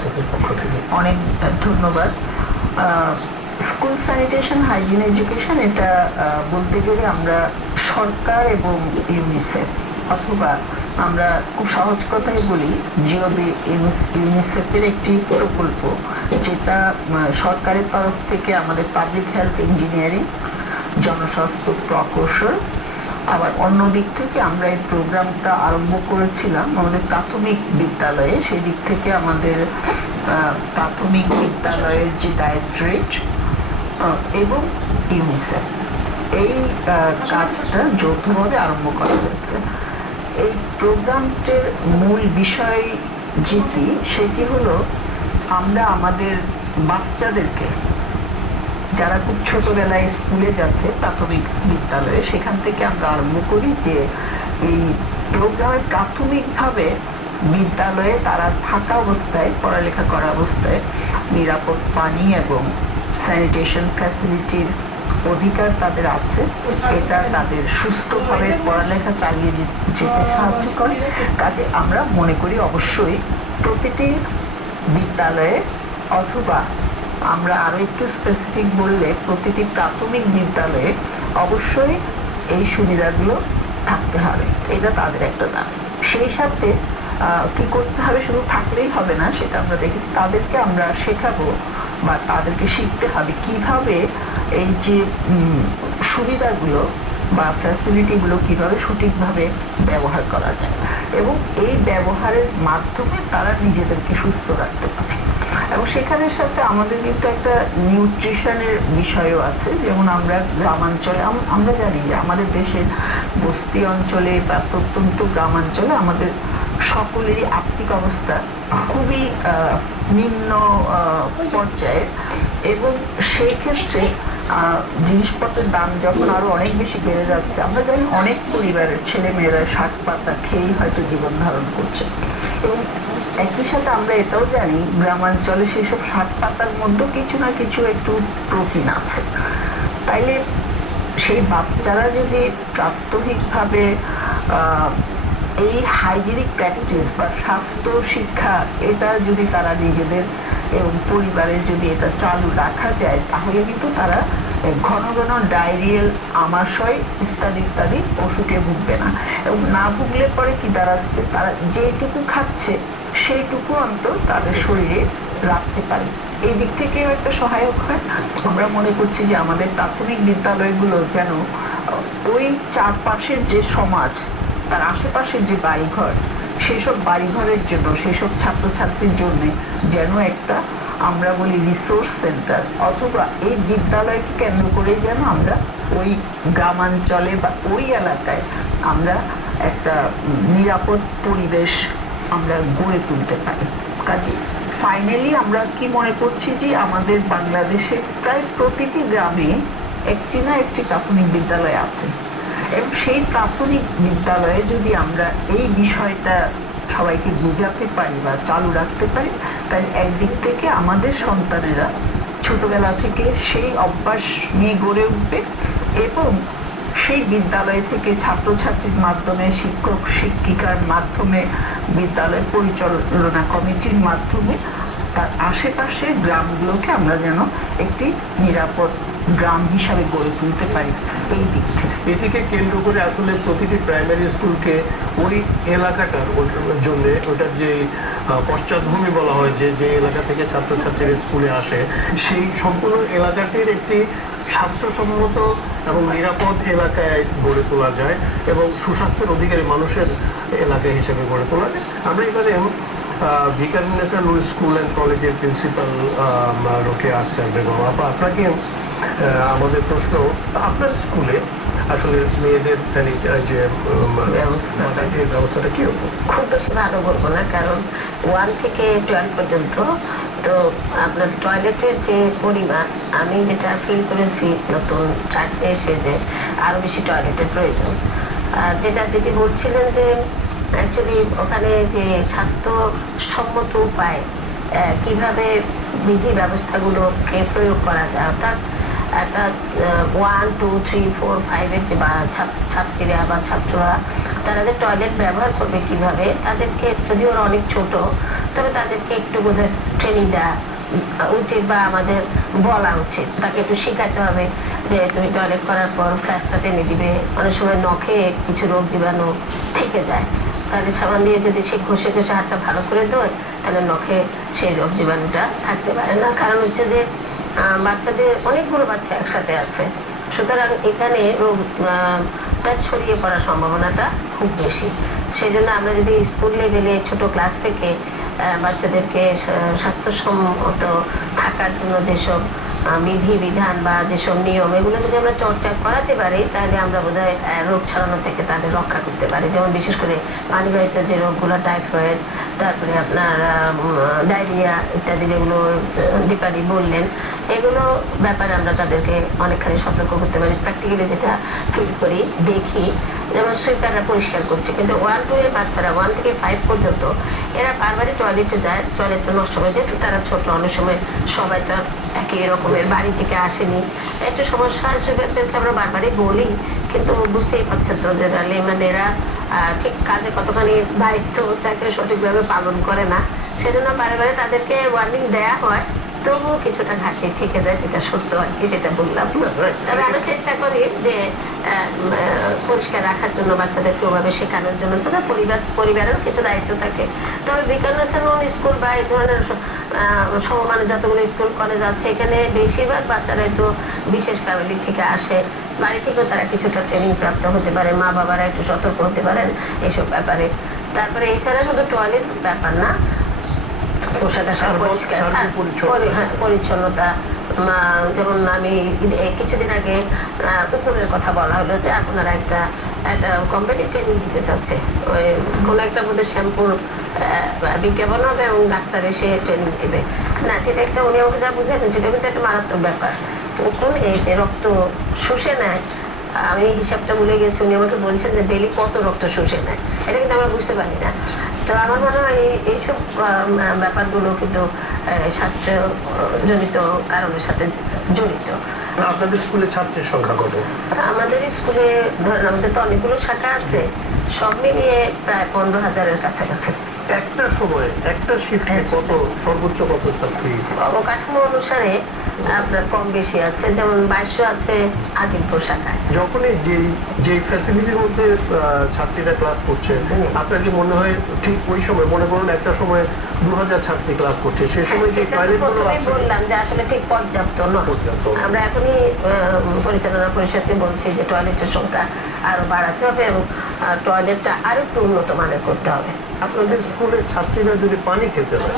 ইউনিসেফের পক্ষ থেকে। অনেক ধন্যবাদ। স্কুল স্যানিটেশন হাইজিন এডুকেশন এটা বলতে গেলে আমরা সরকার এবং ইউনিসেফ, অথবা আমরা খুব সহজ কথায় বলি জিওবি ইউনিসেফের একটি প্রকল্প, যেটা সরকারের তরফ থেকে আমাদের পাবলিক হেলথ ইঞ্জিনিয়ারিং, জনস্বাস্থ্য প্রকৌশল, আবার অন্য দিক থেকে আমরা এই প্রোগ্রামটা আরম্ভ করেছিলাম আমাদের প্রাথমিক বিদ্যালয়ে। সেই দিক থেকে আমাদের প্রাথমিক বিদ্যালয়ের যে ডাইরেক্টরেট এবং ইউনিসেফ এই কাজটা যৌথভাবে আরম্ভ করা হয়েছে। এই প্রোগ্রামটির মূল বিষয় যেটি, সেটি হলো আমরা আমাদের বাচ্চাদেরকে, যারা খুব ছোটবেলায় স্কুলে যাচ্ছে প্রাথমিক বিদ্যালয়ে, সেখান থেকে আমরা আরম্ভ করি যে এই প্রোগ্রামে প্রাথমিকভাবে বিদ্যালয়ে তারা থাকা অবস্থায়, পড়ালেখা করা অবস্থায় নিরাপদ পানি এবং স্যানিটেশন ফ্যাসিলিটির অধিকার তাদের আছে। এটা তাদের সুস্থভাবে পড়ালেখা চালিয়ে যেতে সাহায্য করে। কাজে আমরা মনে করি অবশ্যই প্রতিটি বিদ্যালয়ে, অথবা আমরা আরো একটু স্পেসিফিক বললে প্রতিটি প্রাথমিক বিদ্যালয়ে অবশ্যই এই সুবিধাগুলো থাকতে হবে। এটা তাদের একটা দাবি। সেই সাথে কি করতে হবে, শুধু থাকলেই হবে না, সেটা আমরা দেখেছি। তাদেরকে আমরা শেখাবো বা তাদেরকে শিখতে হবে কিভাবে এই যে সুবিধাগুলো বা ফ্যাসিলিটিগুলো কিভাবে সঠিকভাবে ব্যবহার করা যায়, এবং এই ব্যবহারের মাধ্যমে তারা নিজেদেরকে সুস্থ রাখতে পারে। এবং সেখানের সাথে আমাদের কিন্তু একটা নিউট্রিশনের বিষয়ও আছে। যেমন আমরা গ্রামাঞ্চলে, আমরা জানি যে আমাদের দেশের বস্তি অঞ্চলে বা প্রত্যন্ত গ্রামাঞ্চলে আমাদের সকলেরই আর্থিক অবস্থা খুবই নিম্ন পর্যায়ে, এবং সেই ক্ষেত্রে জিনিসপত্রের দাম যখন আরো অনেক বেশি বেড়ে যাচ্ছে, আমরা জানি অনেক পরিবারের ছেলেমেয়েরা শাক পাতা খেয়েই হয়তো জীবন ধারণ করছে। এবং একই সাথে আমরা এটাও জানি গ্রামাঞ্চলে সেসব শাক পাতার মধ্যেও কিছু না কিছু একটু প্রোটিন আছে। তাইলে সেই বাচ্চারা যদি প্রাত্যহিকভাবে এই হাইজিনিক প্র্যাকটিস বা স্বাস্থ্য শিক্ষা, এটা যদি তারা নিজেদের এবং পরিবারের যদি এটা চালু রাখা যায়, তাহলে কিন্তু তারা ঘন ঘন ডায়রিয়াল, আমাশয় ইত্যাদি ইত্যাদি অসুখে ভুগবে না। এবং না ভুগলে পরে কি দাঁড়াচ্ছে, তারা যেটুকু খাচ্ছে সেইটুকু অন্তত তাদের শরীরে রাখতে পারে। এই দিক থেকেও একটা সহায়ক হয়। আমরা মনে করছি যে আমাদের প্রাথমিক বিদ্যালয়গুলো যেন ওই চারপাশের যে সমাজ, তার আশেপাশের যে বাড়িঘর, সেসব বাড়িঘরের জন্য, সেসব ছাত্রছাত্রীর জন্য যেন একটা, আমরা বলি রিসোর্স সেন্টার, অথবা এই বিদ্যালয়কে কেন্দ্র করে যেন আমরা ওই গ্রামাঞ্চলে বা ওই এলাকায় আমরা একটা নিরাপদ পরিবেশ আমরা গড়ে তুলতে পারি। কাজে ফাইনালি আমরা কি মনে করছি যে আমাদের বাংলাদেশে প্রায় প্রতিটি গ্রামে একটি না একটি প্রাথমিক বিদ্যালয় আছে, এবং সেই প্রাথমিক বিদ্যালয়ে যদি আমরা এই বিষয়টা সবাইকে বোঝাতে পারি বা চালু রাখতে পারি, তাই একদিক থেকে আমাদের সন্তানেরা ছোটবেলা থেকে সেই অভ্যাস নিয়ে গড়ে উঠবে, এবং সেই বিদ্যালয় থেকে ছাত্রছাত্রীর মাধ্যমে, শিক্ষক শিক্ষিকার মাধ্যমে, বিদ্যালয় পরিচালনা কমিটির মাধ্যমে তার আশেপাশে গ্রামগুলোকে আমরা যেন একটি নিরাপদ গ্রাম হিসাবে গড়ে তুলতে পারি। এই দিক থেকে এটিকে কেন্দ্র করে আসলে প্রতিটি প্রাইমারি স্কুলকে ওই এলাকাটার জন্য, ওটার যে পশ্চাৎভূমি বলা হয়, যে এলাকা থেকে ছাত্রছাত্রীরা স্কুলে আসে, সেই সম্পূর্ণ এলাকাটির একটি স্বাস্থ্যসম্মত এবং নিরাপদ এলাকায় গড়ে তোলা যায়, এবং সুস্বাস্থ্যের অধিকারী মানুষের এলাকা হিসেবে গড়ে তোলা যায়। আমরা এবারে ভিকারুন্নেসা নূর স্কুল অ্যান্ড কলেজের প্রিন্সিপাল রোকেয়া আক্তার বেগম, আপনাকে আমাদের প্রশ্ন, আপনার স্কুলে আসলে মেয়েদের স্যানিটাইজের ব্যবস্থাটা কিরকম? খুব বেশি ভালো বলবো না, কারণ 1 থেকে 12 পর্যন্ত তো আপনার টয়লেটের যে পরিমাণ, আমি যেটা ফিল করেছি নতুন চার্চে এসে, যে আরো বেশি টয়লেটের প্রয়োজন। আর যেটা দিদি বলছিলেন যে অ্যাকচুয়ালি ওখানে যে স্বাস্থ্যসম্মত উপায় কিভাবে বিধি ব্যবস্থাগুলোকে প্রয়োগ করা যায়, অর্থাৎ একটা 1, 2, 3, 4, 5-এর যে ছাত্রীরা বা ছাত্ররা, তারা যে টয়লেট ব্যবহার করবে কিভাবে, তাদেরকে যদি ওরা অনেক ছোট, তবে তাদেরকে একটু বোধহয় ট্রেনিং দেওয়া উচিত বা আমাদের বলা উচিত, তাকে একটু শেখাতে হবে যে তুমি টয়লেট করার পর ফ্ল্যাশটা টেনে দিবে। অনেক সময় নখে কিছু রোগ জীবাণু থেকে যায়, তাহলে সাবান দিয়ে যদি সে ঘষে ঘষে হাতটা ভালো করে দেয় তাহলে নখে সেই রোগ জীবাণুটা থাকতে পারে না। কারণ হচ্ছে যে বাচ্চাদের অনেকগুলো বাচ্চা একসাথে আছে, সুতরাং এখানে রোগটা ছড়িয়ে পড়ার সম্ভাবনাটা খুব বেশি। সেই জন্য আমরা যদি স্কুল লেভেলে ছোট ক্লাস থেকে বাচ্চাদেরকে স্বাস্থ্যসম্মত থাকার জন্য যেসব বিধিবিধান বা যেসব নিয়ম এগুলো যদি আমরা চর্চা করাতে পারি তাহলে আমরা বোধহয় রোগ ছড়ানো থেকে তাদের রক্ষা করতে পারি। যেমন বিশেষ করে পানিবাহিত যে রোগগুলো, টাইফয়েড, তারপরে আপনার ডায়রিয়া ইত্যাদি যেগুলো দীপাদি বললেন, এগুলো ব্যাপারে আমরা তাদেরকে অনেকখানি সতর্ক করতে পারি। প্র্যাকটিক্যালি যেটা ফিল করি, দেখি, যেমন সুইপাররা পরিষ্কার করছে, কিন্তু 1-2 এর বাচ্চারা 1 থেকে 5 পর্যন্ত এরা বারবারই টয়লেটে যায়, টয়লেটটা নষ্ট হয়ে যেহেতু তারা ছোট, অনেক সময় সবাই তো একই রকমের বাড়ি থেকে আসেনি, একটু সমস্যা হয়। সুইপারদেরকে আমরা বারবারই বলি, কিন্তু বুঝতেই পারছেন তো যে মানে এরা ঠিক কাজে কতখানি দায়িত্বটাকে সঠিকভাবে পালন করে না, সেজন্য বারে বারে তাদেরকে ওয়ার্নিং দেওয়া হয়, তবুও কিছুটা ঘাটতি থেকে যায়, যেটা সত্য আর কি, যেটা বললাম। তবে আমরা চেষ্টা করি যে পরিষ্কার রাখার জন্য বাচ্চাদেরকে ওভাবে শেখানোর জন্য, যাতে পরিবারেরও কিছু দায়িত্ব থাকে। তবে বিজ্ঞান স্কুল বা এই ধরনের সমমানের যতগুলো স্কুল কলেজ আছে, এখানে বেশিরভাগ বাচ্চারাই তো বিশেষ ফ্যামিলি থেকে আসে, বাড়ি থেকেও তারা কিছুটা ট্রেনিং প্রাপ্ত হতে পারে, মা বাবারা একটু সতর্ক হতে পারেন এইসব ব্যাপারে। তারপরে এছাড়া শুধু টয়লেট ব্যাপার না, পোশাক আশাক পরিষ্কার, পরিচ্ছন্নতা। যেমন আমি কিছুদিন আগে পুকুরের কথা বলা হলো যে আপনারা একটা কোম্পানি ট্রেনিং দিতে চাচ্ছে, ওই কোনো একটা বোধহয় শ্যাম্পুর বিজ্ঞাপন হবে এবং ডাক্তার এসে ট্রেনিং দেবে না, সেটা একটা উনি আমাকে যা বুঝালেন সেটা কিন্তু একটা মারাত্মক ব্যাপার। পুকুর এই যে রক্ত শুষে নেয়, আমি হিসাবটা ভুলে গেছি, উনি আমাকে বলছেন যে ডেইলি কত রক্ত শুষে নেয়, এটা কিন্তু আমরা বুঝতে পারি না। তো আমার মনে হয় এইসব ব্যাপারগুলো কিন্তু স্বাস্থ্যজনিত কারণের সাথে জড়িত। আপনাদের স্কুলে ছাত্রের সংখ্যা কত? আমাদের স্কুলে ধরেন আমাদের তো অনেকগুলো শাখা আছে, সব মিলিয়ে প্রায় 15,000-এর কাছাকাছি। একটা সময় একটা শিফটে কত, সর্বোচ্চ কত ছাত্রী? অবকাঠামো অনুসারে আপনার কম বেশি আছে, যেমন 2200 আছে আজিমপুর শাখায়। যখনই যে ফ্যাসিলিটির মধ্যে ছাত্রীরা ক্লাস করছে, আপনার কি মনে হয় ঠিক ওই সময়, মনে করুন একটা সময় 2000 ছাত্রী ক্লাস করছে, সেই সময় যে টয়লেটগুলো আছে, বললাম যে আসলে ঠিক পর্যাপ্ত নয়। আমরা এখনই পরিচালনা পরিষদকে বলছি যে টয়লেটের সংখ্যা আরো বাড়াতে হবে এবং টয়লেটটা আরো একটু উন্নত মানের করতে হবে। আপনাদের স্কুলের ছাত্রীরা যদি পানি খেতে হয়,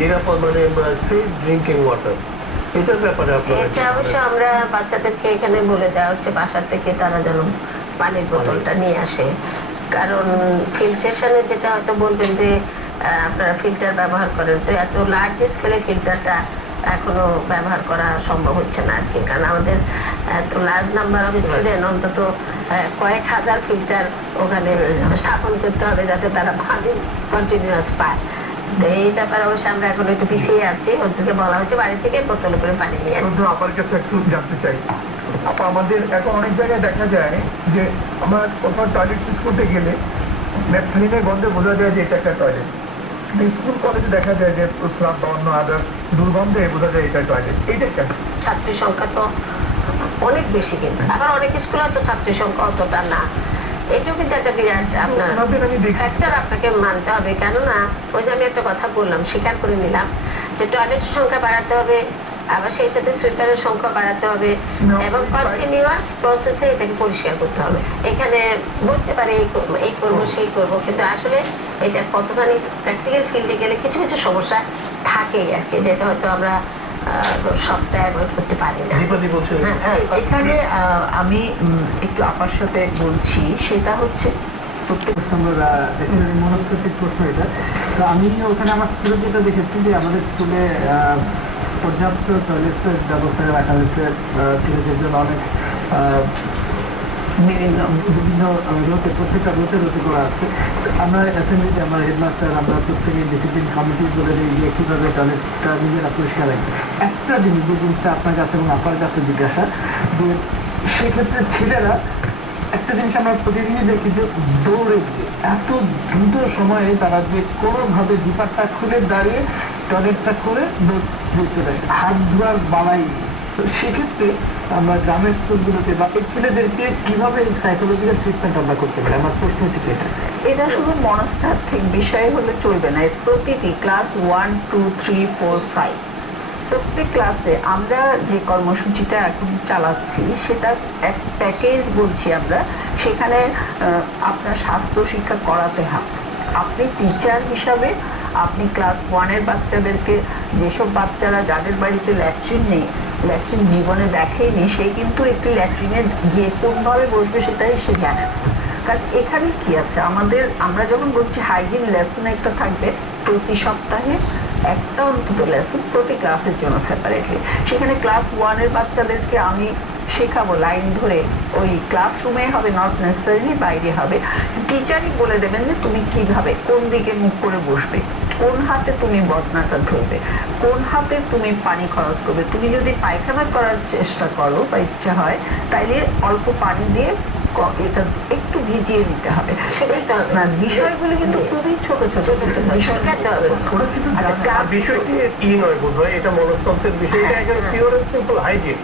নিরাপদ মানে সেফ ড্রিঙ্কিং ওয়াটার, এটার ব্যাপারে আপনারা? এটা অবশ্য আমরা বাচ্চাদেরকে এখানে বলে দেওয়া হচ্ছে বাসা থেকে তারা যেন পানির বোতলটা নিয়ে আসে, কারণ ফিল্ট্রেশনে যেটা হয়তো বলবেন যে আপনারা ফিল্টার ব্যবহার করেন, তো এত লার্জ স্কেলে ফিল্টারটা এখনো ব্যবহার করা সম্ভব হচ্ছে না আর কি, কারণ আমাদের এত লার্জ নাম্বার অফ স্টুডেন্ট, অন্তত কয়েক হাজার ফিল্টার ওখানে স্থাপন করতে হবে যাতে তারা পানি কন্টিনিউয়াস পায়। এই ব্যাপারে অবশ্যই আমরা এখন একটু পিছিয়ে আছি, ওদেরকে বলা হচ্ছে বাড়ি থেকে বোতলে করে পানি নিয়ে আসতে। আপনার কাছে একটু জানতে চাই, আপা আমাদের এখন অনেক জায়গায় দেখা যায় যে আমরা কোথাও টয়লেট ইউজ করতে গেলে ন্যাপথলিনের গন্ধে বোঝা যায় যে এটা একটা টয়লেট, কিন্তু স্কুল কলেজে দেখা যায় যে প্রস্রাব বা অন্য আদার্স দুর্গন্ধে বোঝা যায় এটা টয়লেট। এইটা কেন? ছাত্রীর সংখ্যা তো অনেক বেশি, কিন্তু আবার অনেক স্কুলে তো ছাত্রীর সংখ্যা অতটা না, এটাও কিন্তু একটা বিরাট আপনার ফ্যাক্টর আপনাকে মানতে হবে। কেননা ওই যে আমি একটা কথা বললাম, স্বীকার করে নিলাম যে টয়লেটের সংখ্যা বাড়াতে হবে, আবার সেই সাথে সুইপারের সংখ্যা বাড়াতে হবে এবং কন্টিনিউয়াস প্রসেসে এটাকে পরিষ্কার করতে হবে। এখানে বলতে পারে এই করবো সেই করবো, কিন্তু আসলে এটা কতখানি প্র্যাকটিক্যাল ফিল্ডে গেলে কিছু কিছু সমস্যা থাকেই আর কি, যেটা হয়তো আমরা সবটা অ্যাভয়েড করতে পারি না। দীপাদি বলছেন এখানে আমি একটু আপার সাথে বলছি, সেটা হচ্ছে মনস্তাত্ত্বিক প্রশ্ন এটা। তো আমি ওখানে আমার স্কুলে যেটা দেখেছি যে আমাদের স্কুলে পর্যাপ্ত টয়লেটের ব্যবস্থা রাখা হয়েছে, ছেলেদের জন্য অনেক বিভিন্ন রোতে, প্রত্যেকটা রোতে করা আছে। আমরা অ্যাসেম্বলিতে আমরা হেডমাস্টার, আমরা প্রত্যেকে ডিসিপ্লিন কমিটি বলে দিই যে কীভাবে টয়লেটটা নিজেরা পরিষ্কার রাখবে। একটা জিনিস, যে জিনিসটা আপনার কাছে এবং আপনার কাছে জিজ্ঞাসা, যে সেক্ষেত্রে ছেলেরা একটা জিনিস আমরা প্রতিদিনই দেখি যে দৌড়ে গিয়ে এত দ্রুত সময়ে তারা যে কোনোভাবে জিপারটা খুলে দাঁড়িয়ে টয়লেটটা করে দৌড় চলে আসে, হাত ধোয়ার বালাই নেই। তো সেক্ষেত্রে আমরা গ্রামের স্কুলগুলোতে বা এই ছেলেদেরকে কিভাবে সাইকোলজিক্যাল ট্রিটমেন্ট আমরা করতে পারি, আমার প্রশ্ন হচ্ছে কি এটা। এটা শুধু মনস্তাত্ত্বিক বিষয় হলে চলবে না, প্রতিটি ক্লাস 1, 2, 3, 4, 5 প্রত্যেক ক্লাসে আমরা যে কর্মসূচিটা এখন চালাচ্ছি সেটা এক প্যাকেজ বলছি আমরা। সেখানে আপনার স্বাস্থ্য শিক্ষা করাতে হবে। আপনি টিচার হিসাবে আপনি ক্লাস 1-এর বাচ্চাদেরকে, যেসব বাচ্চারা যাদের বাড়িতে ল্যাট্রিন নেই, ল্যাট্রিন জীবনে দেখেনি, সে কিন্তু একটি ল্যাট্রিনে গিয়ে কোনভাবে বসবে সেটাই সে জানে না। কারণ এখানে কি আছে, আমরা যখন বলছি হাইজিন লেসন একটা থাকবে প্রতি সপ্তাহে, একটা অন্তত লেসন প্রতি ক্লাসের জন্য সেপারেটলি। সেখানে ক্লাস 1-এর বাচ্চাদেরকে আমি শেখাবো লাইন ধরে, ওই ক্লাসরুমে হবে, নট নেসেসারিলি বাইরে হবে। টিচারই বলে দেবেন যে তুমি কিভাবে কোন দিকে মুখ করে বসবে, কোন হাতে তুমি বদনাটা ধরবে, কোন হাতে তুমি পানি খরচ করবে। তুমি যদি পায়খানা করার চেষ্টা করো বা ইচ্ছা হয়, তাইলে অল্প পানি দিয়ে এটা একটু ভিজিয়ে নিতে হবে। সেটাই তো হবে। না, বিষয়গুলো কিন্তু খুবই ছোট ছোট বিষয়। শেখাতে হবে। ওরা কিন্তু আচ্ছা, জানে। ক্লাস আর বিষয়টি ই নয় বোধ হয়, এটা মনস্তন্ত্রের বিষয়, এটা একদম পিওর এন্ড সিম্পল হাইজিন।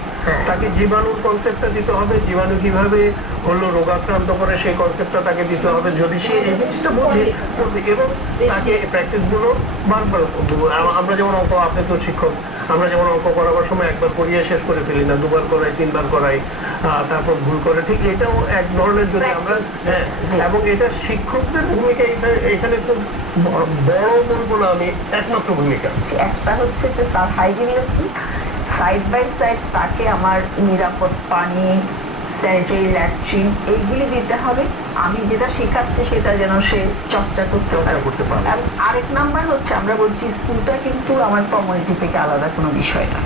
তাকে জীবাণুর কনসেপ্টটা দিতে হবে, জীবাণু কিভাবে হলো রোগাক্রান্ত করে সেই কনসেপ্টটা তাকে দিতে হবে। যদি সে এই জিনিসটা বোঝে করবে এবং তাকে প্র্যাকটিসগুলো বারবার আমরা যেমন অঙ্ক, আপনি তো শিক্ষক, আমরা যেমন অঙ্ক করাবার সময় একবার করিয়ে শেষ করে ফেলি না, 2বার করাই, 3বার করাই, তারপর ভুল করে। ঠিক এটাও এক ধরনের, যদি আমরা হ্যাঁ, এবং এটা শিক্ষকদের ভূমিকা এখানে খুব বড় বলবো না আমি, একমাত্র ভূমিকা। একটা হচ্ছে যে তার hygiene lesson, side by side তাকে আমার নিরাপদ পানি, স্যানিটারি ল্যাট্রিন এইগুলি দিতে হবে। আমি যেটা শেখাচ্ছি সেটা যেন সে চর্চা করতে পারে। এবং আরেক নাম্বার হচ্ছে, আমরা বলছি স্কুলটা কিন্তু আমার কমিউনিটি থেকে আলাদা কোনো বিষয় না,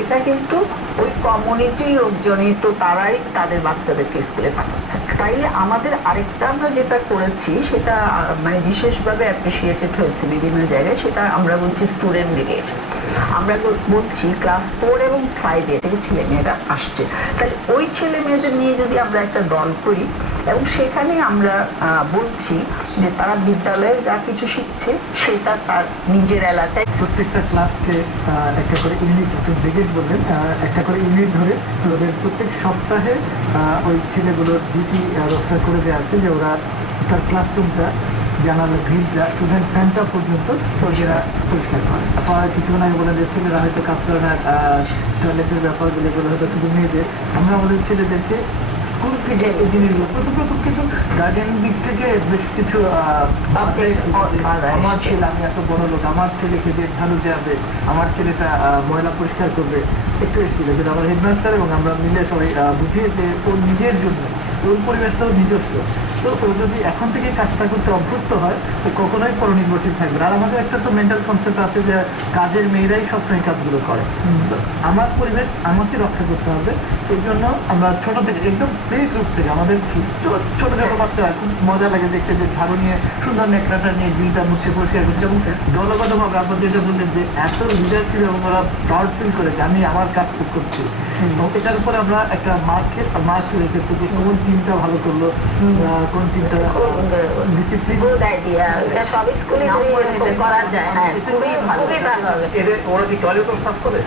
এটা কিন্তু ওই কমিউনিটির লোকজনই তো, তারাই তাদের বাচ্চাদেরকে স্কুলে পাঠাচ্ছে। তাইলে আমাদের আরেকটা আমরা যেটা করেছি সেটা মানে বিশেষভাবে অ্যাপ্রিসিয়েটেড হয়েছে বিভিন্ন জায়গায়, সেটা আমরা বলছি স্টুডেন্ট ব্রিগেড। আমরা বলছি ক্লাস 4 এবং 5 থেকে ছেলে মেয়েরা আসছে, তাহলে ওই ছেলে মেয়েদের নিয়ে যদি আমরা একটা দল করি এবং সেখানে আমরা বলছি যে তারা বিদ্যালয়ে যা কিছু শিখছে সেটা তার নিজের এলাকায়। প্রত্যেকটা ক্লাসকে একটা করে ইউনিট, ব্রিগেড বললেন, একটা করে ইউনিট ধরে ওদের প্রত্যেক সপ্তাহে ওই ছেলেগুলোর ডিউটি রোস্টার করে দেওয়া আছে যে ওরা তার ক্লাসরুমটা, জানালা গ্রিলটা, স্টুডেন্ট ফ্যানটা পর্যন্ত ওরা পরিষ্কার করে। আপনারা কিছুক্ষণ আগে বলেন যে ছেলেরা হয়তো কাজ করে না, টয়লেটের ব্যাপারগুলো, এগুলো হয়তো শুধু মেয়েদের। আমরা আমাদের ছেলেদেরকে স্কুল থেকে এই জিনিসগুলো প্রথম কিন্তু গার্ডিয়ান দিক থেকে বেশ কিছু আমার ছেলে, আমি এত বড় লোক, আমার ছেলেকে দিয়ে ঝাড়ু দেওয়াবে, আমার ছেলেটা ময়লা পরিষ্কার করবে, একটু এসেছিল। কিন্তু আমার হেডমাস্টার এবং আমরা মিলে সবাই বুঝিয়ে যে ওর নিজের জন্য, ওর পরিবেশটাও নিজস্ব। তো ও যদি এখন থেকে কাজটা করতে অভ্যস্ত হয় তো কখনোই পরনির্ভরশীল থাকবে না। আর আমাদের একটা তো মেন্টাল কনসেপ্ট আছে যে কাজের মেয়েরাই সবসময় কাজগুলো করে। তো আমার পরিবেশ আমাকে রক্ষা করতে হবে, সেই জন্য আমরা ছোট থেকে একদম প্লে গ্রুপ থেকে আমাদের ছোট ছোট বাচ্চারা খুব মজা লাগে দেখতে, যে ঝাড়ু নিয়ে সুন্দর নেকড়াটা নিয়ে গ্রিলটা মুছে পরিষ্কার করছে। এবং দলগতভাবে আপনার যেটা বললেন যে এত লিডারশিপ এবং ওরা প্রাউড ফিল করে যে আমি আমার কাজ তো করছি। এবং এটার উপর আমরা একটা মার্ক রেখেছি যে কোন টিমটা ভালো করলো, কোন টিমটা ডিসিপ্লিন। গুড আইডিয়া, এটা সব স্কুলে যদি এরকম করা যায়, হ্যাঁ খুবই খুবই ভালো হবে। এদের ওরা কি টয়লেটও সাফ করে?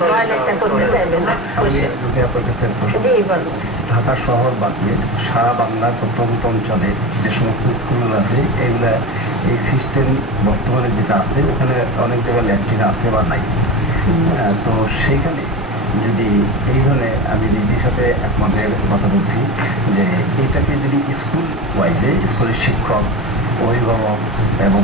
টয়লেটটা করতে চাইবে না, খুশি। যদি আপনার কাছে প্রশ্ন, জি বলুন। ঢাকা শহর বাদ দিয়ে সারা বাংলার প্রত্যন্ত অঞ্চলে যে সমস্ত স্কুলগুলো আছে, এগুলা এই সিস্টেম বর্তমানে যেটা আছে, ওখানে অনেক জায়গায় ল্যাট্রিন আছে বা নাই। তো সেইখানে যদি এইভাবে, আমি দিদির সাথে একমতের কথা বলছি যে এটাকে যদি স্কুল ওয়াইজে, স্কুলের শিক্ষক, অভিভাবক এবং